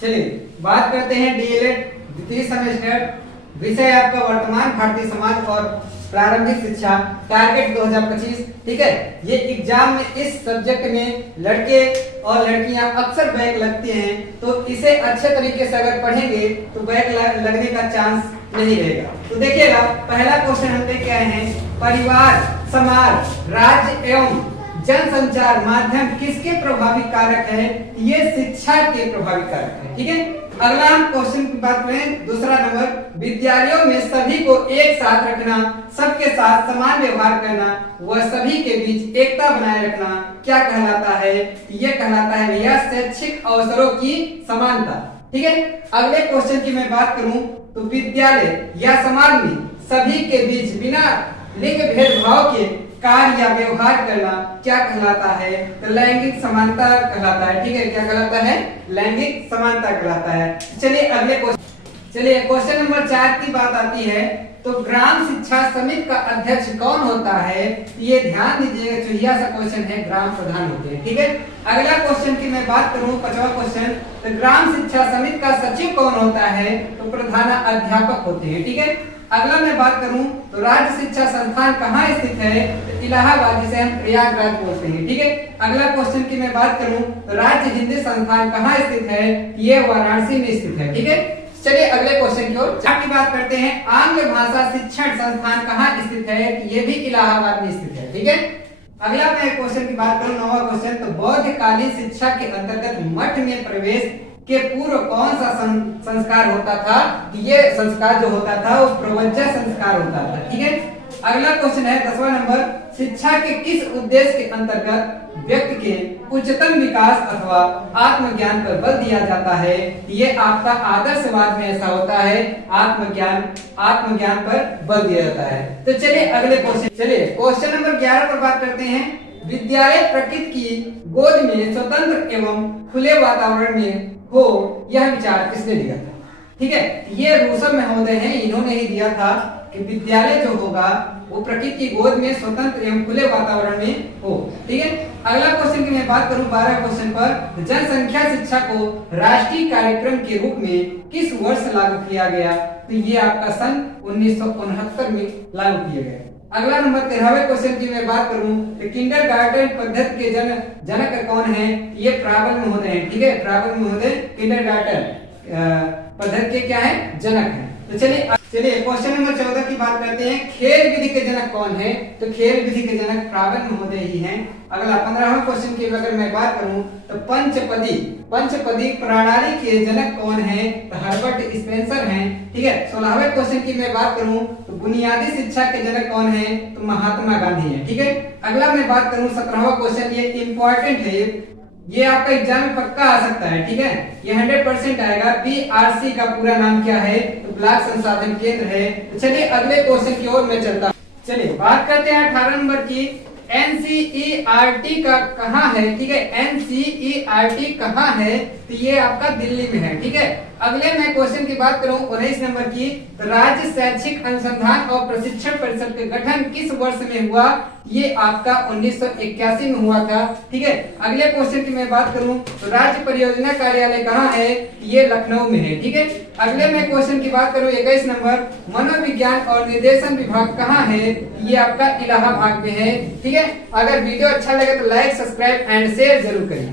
चलिए बात करते हैं डीएलएड द्वितीय सेमेस्टर, विषय आपका वर्तमान भारतीय समाज और प्रारंभिक शिक्षा, टारगेट 2025। ठीक है, ये एग्जाम में इस सब्जेक्ट में लड़के और लड़कियां अक्सर बैक लगते हैं, तो इसे अच्छे तरीके से अगर पढ़ेंगे तो बैक लगने का चांस नहीं रहेगा। तो देखिएगा, पहला क्वेश्चन हम लेके आए हैं, परिवार, समाज, राज्य एवं जनसंचार माध्यम किसके प्रभावी कारक है? ये शिक्षा के प्रभावी कारक है। ठीक है, अगला हम क्वेश्चन की बात करें, दूसरा नंबर, विद्यालयों में सभी को एक साथ रखना, सबके साथ समान व्यवहार करना व सभी के बीच एकता बनाए रखना क्या कहलाता है? ये कहलाता है भैया शैक्षिक अवसरों की समानता। ठीक है, अगले क्वेश्चन की मैं बात करूं तो विद्यालय या समाज में सभी के बीच बिना लिंग भेदभाव के कार्य या व्यवहार करना क्या कहलाता है? तो लैंगिक समानता कहलाता है। ठीक है, क्या कहलाता है? लैंगिक समानता कहलाता है। चलिए अगले क्वेश्चन नंबर 4 की बात आती है, तो ग्राम शिक्षा समिति का अध्यक्ष कौन होता है? ये ध्यान दीजिएगा, चुहिया सा क्वेश्चन है, ग्राम प्रधान होते हैं। ठीक है, अगला क्वेश्चन की मैं बात करूं, 5वां क्वेश्चन, तो ग्राम शिक्षा समिति का सचिव कौन होता है? तो प्रधानाध्यापक होते हैं। ठीक है, अगला मैं बात करूं तो राज्य शिक्षा संस्थान कहाँ स्थित है? तो इलाहाबाद, जिसे हम प्रयागराज बोलते हैं। ठीक है, अगला क्वेश्चन की मैं बात करूं तो राज्य हिंदी संस्थान कहाँ स्थित है? ये वाराणसी में स्थित है। ठीक है, चलिए अगले क्वेश्चन की ओर की बात करते हैं, आंग्ल भाषा शिक्षण संस्थान कहाँ स्थित है? ये भी इलाहाबाद में स्थित है। ठीक है, अगला मैं क्वेश्चन की बात करूं, 9वां क्वेश्चन, तो बौद्धकालीन शिक्षा के अंतर्गत मठ में प्रवेश के पूर्व कौन सा संस्कार होता था? ये संस्कार जो होता था वो प्रवज्जा संस्कार होता था। ठीक है, अगला क्वेश्चन है 10वां नंबर, शिक्षा के किस उद्देश्य के अंतर्गत व्यक्ति के उच्चतम विकास अथवा आत्मज्ञान पर बल दिया जाता है? ये आपका आदर्शवाद में ऐसा होता है, आत्मज्ञान पर बल दिया जाता है। तो चलिए अगले क्वेश्चन नंबर 11 पर बात करते हैं, विद्यालय प्रकृति की गोद में स्वतंत्र एवं खुले वातावरण में हो, यह विचार किसने दिया था? ठीक है, ये रूसम महोदय हैं, इन्होंने ही दिया था कि विद्यालय जो होगा वो प्रकृति की गोद में स्वतंत्र एवं खुले वातावरण में हो। ठीक है, अगला क्वेश्चन की मैं बात करूं 12 क्वेश्चन पर, जनसंख्या शिक्षा को राष्ट्रीय कार्यक्रम के रूप में किस वर्ष लागू किया गया? तो ये आपका सन 1969 में लागू किया गया। अगला नंबर 13वें क्वेश्चन की मैं बात करूं तो किंडरगार्टन पद्धति के जनक कौन है? ये प्रावल महोदय हैं। ठीक है, प्रावल महोदय किंडरगार्टन पद्धति के क्या है? जनक हैं। तो चलिए क्वेश्चन नंबर 14 की बात करते हैं, खेल विधि के जनक कौन है? तो खेल विधि के जनक प्रावल महोदय ही हैं। अगला 15वां क्वेश्चन की अगर मैं बात करूं तो पंचपदी प्रणाली के जनक कौन है? तो हर्बर्ट स्पेंसर हैं। ठीक है, 16वें क्वेश्चन की मैं बात करूं तो बुनियादी शिक्षा के जनक कौन है? तो महात्मा गांधी हैं। ठीक है, अगला मैं बात करूं 17वां क्वेश्चन, ये इंपॉर्टेंट है, ये आपका एग्जाम में पक्का आ सकता है। ठीक है, ये 100% आएगा। बीआरसी का पूरा नाम क्या है? तो ब्लॉक संसाधन केंद्र है। तो चलिए अगले क्वेश्चन की ओर मैं चलता हूं। चलिए बात करते हैं 18 नंबर की, एनसीईआरटी का कहाँ है? ठीक है, एनसीईआरटी कहाँ है? तो ये आपका दिल्ली में है। ठीक है, अगले मैं क्वेश्चन की बात करूं 19 नंबर की, तो राज्य शैक्षिक अनुसंधान और प्रशिक्षण परिषद का गठन किस वर्ष में हुआ? ये आपका 1981 में हुआ था। ठीक है, अगले क्वेश्चन की मैं बात करूं तो राज्य परियोजना कार्यालय कहाँ है? ये लखनऊ में है। ठीक है, अगले मैं क्वेश्चन की बात करूं 21 नंबर, मनोविज्ञान और निर्देशन विभाग कहाँ है? ये आपका इलाहाबाद में है। ठीक है, अगर वीडियो अच्छा लगे तो लाइक, सब्सक्राइब एंड शेयर जरूर करिए।